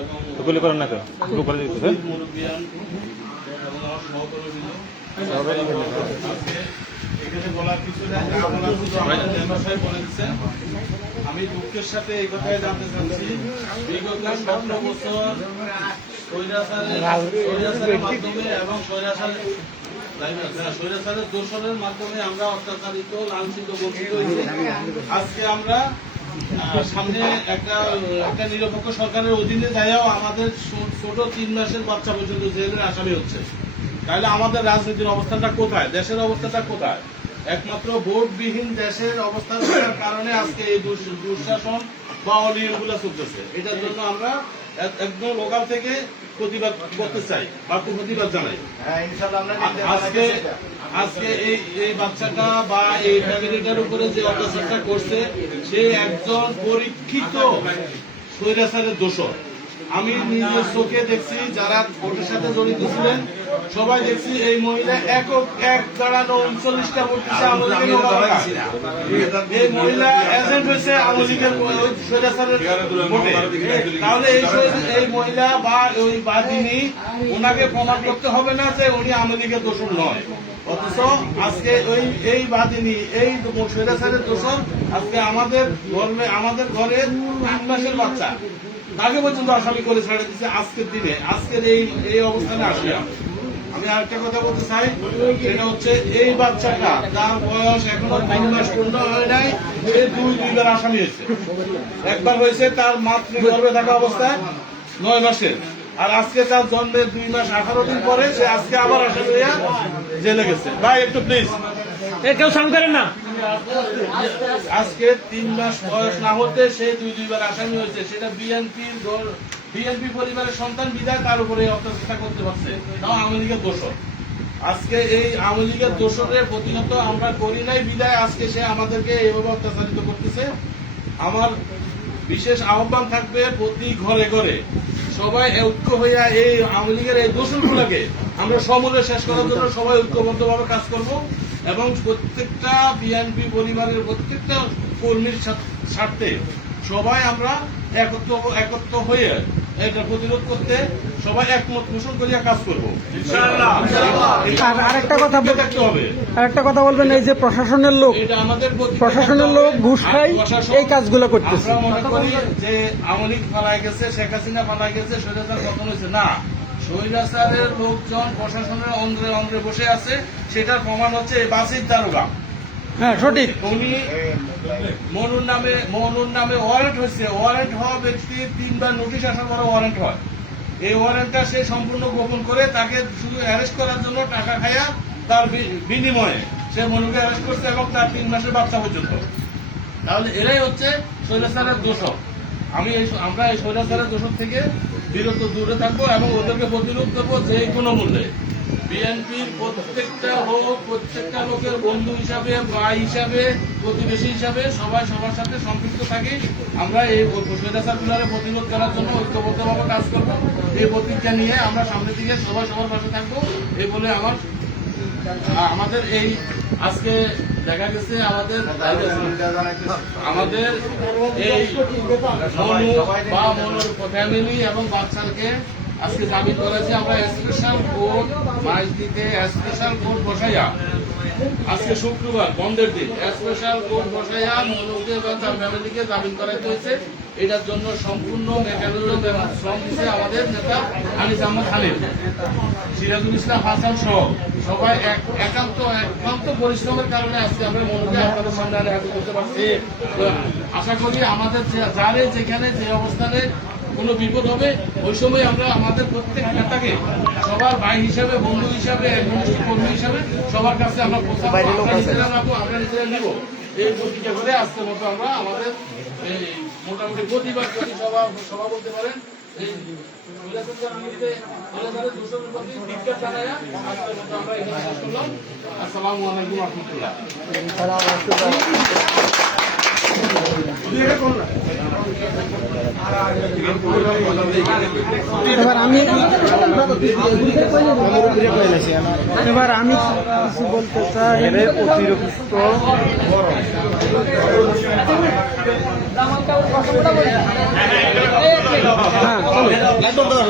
এবং গুলি করেন না কেন করে দিতেছে মুরব্বিয়ান এবং আমার সহকর্মীবৃন্দ এখানে বলার কিছু নাই, যা বলার শুধু আমাদের মেম্বার সাহেব বলে দিচ্ছেন। আমি দুঃখের সাথে এই কথাই জানতে চাচ্ছি, বিগত 17 বছর স্বৈরাচারের মাধ্যমে এবং স্বৈরাচারের দোষরের মাধ্যমে আমরা অত্যাচারিত, লাঞ্ছিত, বঞ্চিত হয়েছি। আজকে আমরা সামনে একটা নিরপেক্ষ সরকারের অধীনে যাইও আমাদের ছোট 3 মাসের বাচ্চা পর্যন্ত জেলের আসামি হচ্ছে। তাহলে আমাদের রাজনীতির অবস্থাটা কোথায়, দেশের অবস্থাটা কোথায়? একমাত্র ভোটবিহীন দেশের অবস্থা থাকার কারণে আজকে এই দুঃশাসন বা অনিয়মগুলো চলতেছে। এটার জন্য আমরা একদম লোকাল থেকে প্রতিবাদ করতে চাই বা প্রতিবাদ জানাই। আজকে এই বাচ্চাটা বা এই ফ্যামিলিটার উপরে যে অত্যাচারটা করছে, সে একজন পরীক্ষিত স্বৈরাচারের দোষর। আমি নিজের চোখে দেখছি, যারা ভোটের সাথে জড়িত ছিলেন সবাই দেখছি, এই মহিলা এক দাঁড়ানো 39টা ভোট দিচ্ছে আওয়ামী লীগের মোকাবেলা। এই মহিলা এজেন্ট হয়েছে আওয়ামী লীগের স্বৈরাচারের ভোটে। তাহলে এই মহিলা বা ওই বাদিনী, ওনাকে প্রমাণ করতে হবে না যে উনি আওয়ামী লীগের দোষর নয়। অথচ আজকে এই বাদিনী, এই স্বৈরাচারের দোষর আজকে আমাদের ঘরে 3 মাসের বাচ্চা আগে পর্যন্ত আসামি করে ছেড়ে দিচ্ছে। আজকের দিনে আজকের এই অবস্থানে আসলাম। আমি আরেকটা কথা বলতে চাই, সেটা হচ্ছে এই বাচ্চাটা, তার বয়স এখনো 3 মাস পূর্ণ হয় নাই, সে দুইবার আসামি হয়েছে। একবার হয়েছে তার মাতৃগর্ভে থাকা অবস্থায় 9 মাসের, আর আজকে তার জন্মের 2 মাস 18 দিন পরে সে আজকে আবার আসামি হইয়া জেলে গেছে। ভাই একটু প্লিজ, কেউ সাউন্ড করেন না। আজকে 3 মাস বয়স না হতে সে দুইবার আসামি হয়েছে। সেটা বিএনপি পরিবারের সন্তান বিধায় তার উপরে অত্যাচার করতে পারছে, তাও আওয়ামী লীগের দোষর। আজকে এই আওয়ামী লীগের দোষরের প্রতিহত আমরা করি নাই বিধায় আজকে সে আমাদেরকে এইভাবে অত্যাচারিত করতেছে। আমার বিশেষ আহ্বান থাকবে, প্রতি ঘরে ঘরে সবাই ঐক্য হইয়া এই আওয়ামী লীগের এই দোষরগুলোকে আমরা সমূলে শেষ করার জন্য সবাই ঐক্যবদ্ধভাবে কাজ করব এবং প্রত্যেকটা বিএনপি পরিবারের প্রত্যেকটা কর্মীর স্বার্থে সবাই আমরা একত্র হয়ে এটা প্রতিরোধ করতে সবাই একমত পোষণ করিয়া কাজ করবো। আরেকটা কথা বলবেন, এই যে প্রশাসনের লোক, ঘুষ খায় এই কাজগুলো করতেছে। আমরা মনে করি যে আওয়ামী লীগ পালায় গেছে, শেখ হাসিনা পালায় গেছে, স্বৈরাচার পতন হয়েছে না। স্বৈরাচারের লোকজন প্রশাসনের অন্ধ্রে অন্ধ্রে বসে আছে, সেটার প্রমাণ হচ্ছে এই বাসির দারোগা। হ্যাঁ সঠিক। উনি মনুর নামে ওয়ারেন্ট হয়েছে, ওয়ারেন্ট হওয়া ব্যক্তির 3 বার নোটিশ আসার পরে ওয়ারেন্ট হয়। এই ওয়ারেন্টটা সে সম্পূর্ণ গোপন করে, তাকে শুধু অ্যারেস্ট করার জন্য টাকা খাইয়া তার বিনিময়ে সে মনুকে অ্যারেস্ট করছে এবং তার 3 মাসের বাচ্চা পর্যন্ত। তাহলে এরাই হচ্ছে স্বৈরাচারের দোষর। আমরা এই স্বৈরাচারের দোষর থেকে বিরত দূরে থাকবো এবং ওদেরকে প্রতিরোধ করবো যে কোনো মূল্যে। বিএনপির প্রত্যেকটা লোকের বন্ধু হিসাবে, ভাই হিসাবে, প্রতিবেশী হিসাবে সবাই সবার সাথে সম্পৃক্ত থাকি। আমরা এই স্বৈরাচারগুলোর প্রতিরোধ করার জন্য ঐক্যবদ্ধভাবে কাজ করবো। এই প্রতিজ্ঞা নিয়ে আমরা সামনের দিকে সবাই সবার পাশে থাকবো। এই বলে আমাদের এই আজকে দেখা গেছে আমাদের এই মনুর ফ্যামিলি এবং বাচ্চাকে আজকে জামিন করেছে। আমরা স্পেশাল কোর্ট মাইজদিতে স্পেশাল কোর্ট বসাইয়া, আজকে শুক্রবার বন্ধের দিন, স্পেশাল কোর্ট বসাইয়া মনুকে এবং তার ফ্যামিলিকে জামিন করাইতে হয়েছে। এটার জন্য সম্পূর্ণ মেকানিজম এবং শ্রম দিচ্ছে আমাদের নেতা আনিস আহমদ খালিদ, সিরাজুল ইসলাম হাসান সহ সবাই একান্ত পরিশ্রমের কারণে আজকে আমরা মনুকে আপনাদের সামনে হাজির করতে পারছি। আশা করি আমাদের যারে যেখানে যে অবস্থানে কোনো বিপদ হবে, ওই সময় আমরা আমাদের প্রত্যেক নেতাকে সবার ভাই হিসাবে, বন্ধু হিসাবে, কর্মী হিসাবে সবার কাছে আমরা আমরা নিজেরা নিব। এই প্রতিজ্ঞা করে আজকের মতো আমরা আমাদের এই মোটামুটি প্রতিবাদ সভা বলতে পারেন এই আসসালামু আলাইকুম রহমতুল্লাহ। এবার আমি কিছু বলতে চাই। অতিরিক্ত হ্যাঁ লাইট বন্ধ করেন।